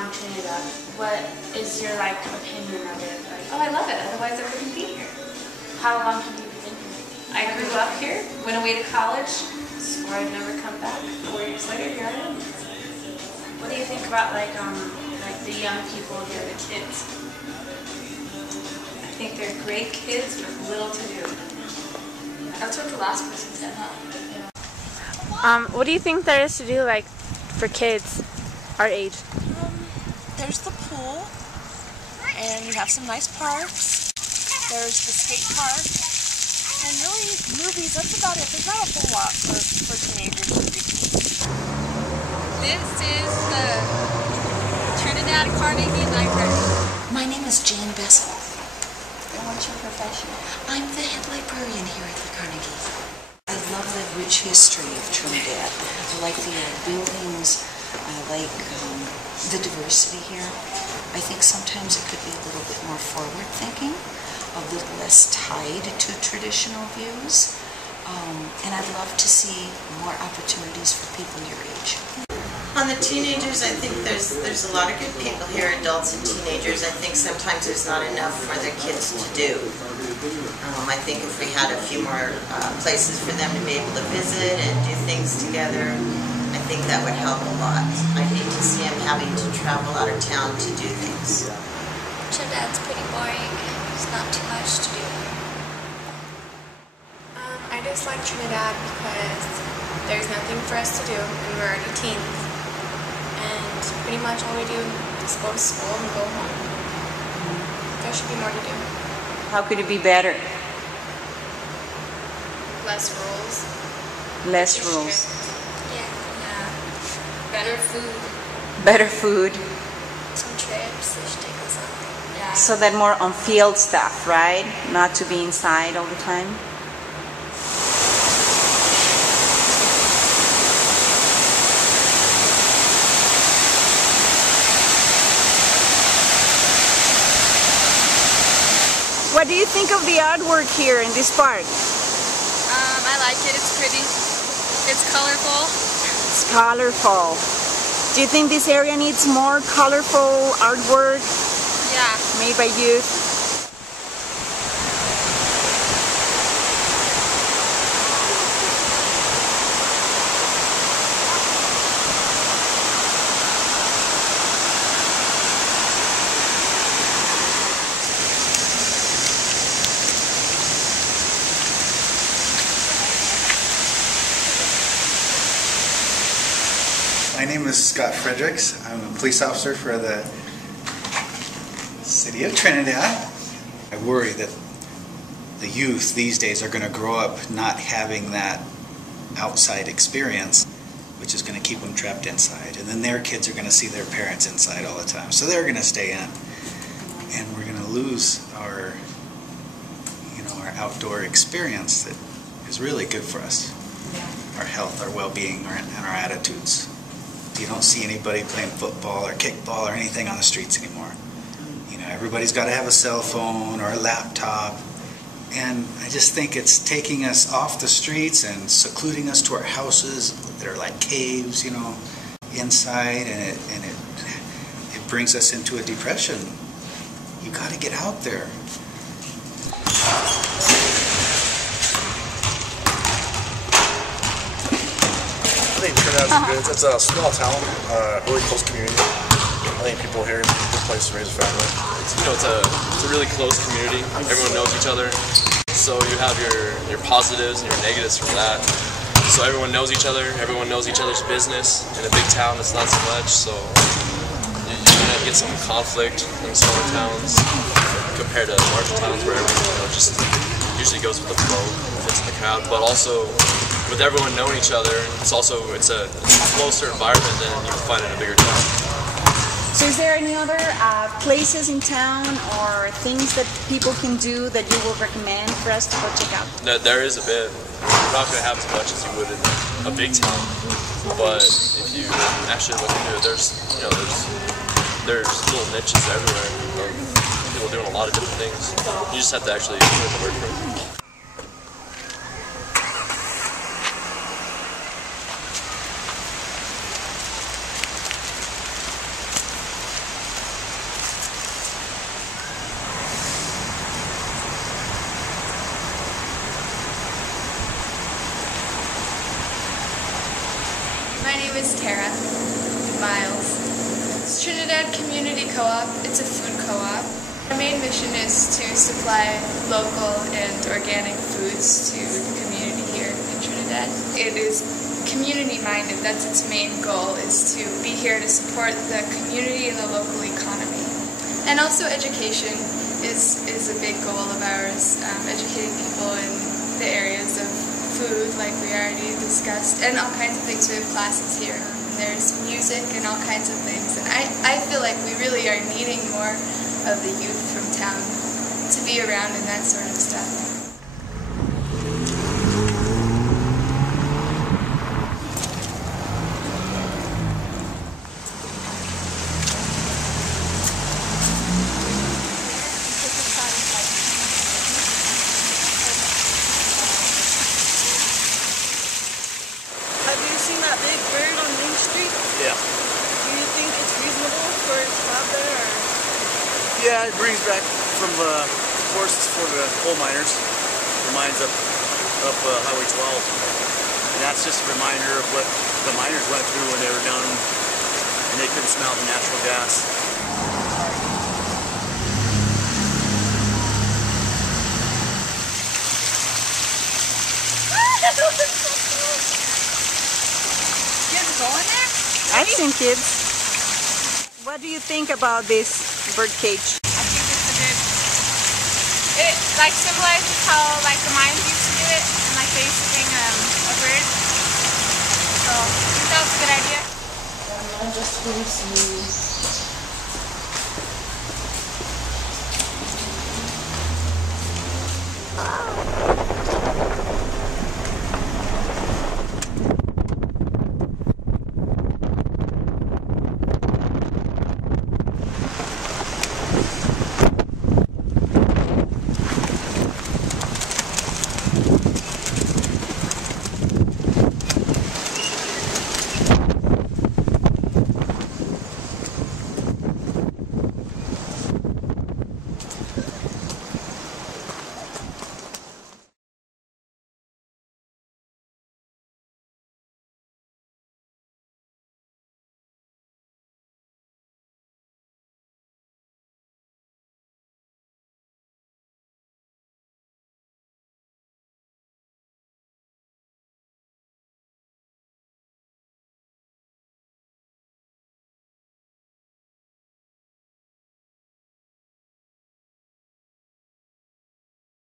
on Trinidad? What is your opinion of it? Oh, I love it. Otherwise, I wouldn't be here. How long have you been here? I grew up here, went away to college, swore I'd never come back. 4 years later, here I am. What do you think about the young people here, the kids? I think they're great kids with little to do. That's what the last person said, huh? Yeah. What do you think there is to do for kids our age? There's the pool, and we have some nice parks. There's the skate park, and really movies. That's about it. There's not a whole lot for teenagers to do. This is the Trinidad Carnegie Library. My name is Jane Bessel. And what's your profession? I'm the head librarian here at the Carnegie. I love the rich history of Trinidad. I like the buildings. I like the diversity here. I think sometimes it could be a little bit more forward-thinking, a little less tied to traditional views. And I'd love to see more opportunities for people your age. On the teenagers, I think there's a lot of good people here, adults and teenagers. I think sometimes there's not enough for the kids to do. I think if we had a few more places for them to be able to visit and do things together, I think that would help a lot. I hate to see them having to travel out of town to do things. Trinidad's pretty boring. There's not too much to do. I just like Trinidad because there's nothing for us to do and we're already teens. And pretty much all we do is go to school and go home. There should be more to do. How could it be better? Less rules. Less rules. Yeah. Better food. Better food. Some trips they should take us on. Yeah. So that more on field stuff, right? Not to be inside all the time. What do you think of the artwork here in this park? I like it. It's pretty. It's colorful. It's colorful. Do you think this area needs more colorful artwork? Yeah. Made by youth? My name is Scott Fredericks. I'm a police officer for the city of Trinidad. I worry that the youth these days are going to grow up not having that outside experience, which is going to keep them trapped inside. And then their kids are going to see their parents inside all the time. So they're going to stay in. And we're going to lose our, our outdoor experience that is really good for us. Our health, our well-being, and our attitudes. You don't see anybody playing football or kickball or anything on the streets anymore. Everybody's got to have a cell phone or a laptop. And I just think it's taking us off the streets and secluding us to our houses that are like caves, inside, and it brings us into a depression. You got to get out there. I think Trinidad's good. It's a small town, really close community. I think people here, it's a good place to raise a family. It's a really close community. Everyone knows each other. So you have your positives and your negatives from that. So everyone knows each other. Everyone knows each other's business. In a big town, it's not so much. So you're gonna get some conflict in smaller towns compared to larger towns where everyone just usually goes with the flow, fits in the crowd. But also, with everyone knowing each other, it's a closer environment than you would find in a bigger town. So is there any other places in town or things that people can do that you will recommend for us to go check out? There is a bit. You're not going to have as much as you would in a big town, but if you actually look into it, there's little niches everywhere of people doing a lot of different things. You just have to actually put in the work for it. is Tara Miles. It's Trinidad Community Co-op. It's a food co-op. Our main mission is to supply local and organic foods to the community here in Trinidad. It is community-minded. That's its main goal, is to be here to support the community and the local economy. And also education is a big goal of ours, educating people in the areas of food, like we already discussed, and all kinds of things. We have classes here. There's music and all kinds of things. And I feel like we really are needing more of the youth from town to be around in that sort of stuff. Have you seen that big bird on Main Street? Yeah. Do you think it's reasonable for it to have there? Or? Yeah, it brings back from the courses for the coal miners. Reminds up Highway 12. And that's just a reminder of what the miners went through when they were down and they couldn't smell the natural gas. Kids going there? I've seen kids. What do you think about this bird cage? I think it's a good, it like symbolizes how like the Mayans used to do it, and like they used to bring a bird. So I think that was a good idea. Just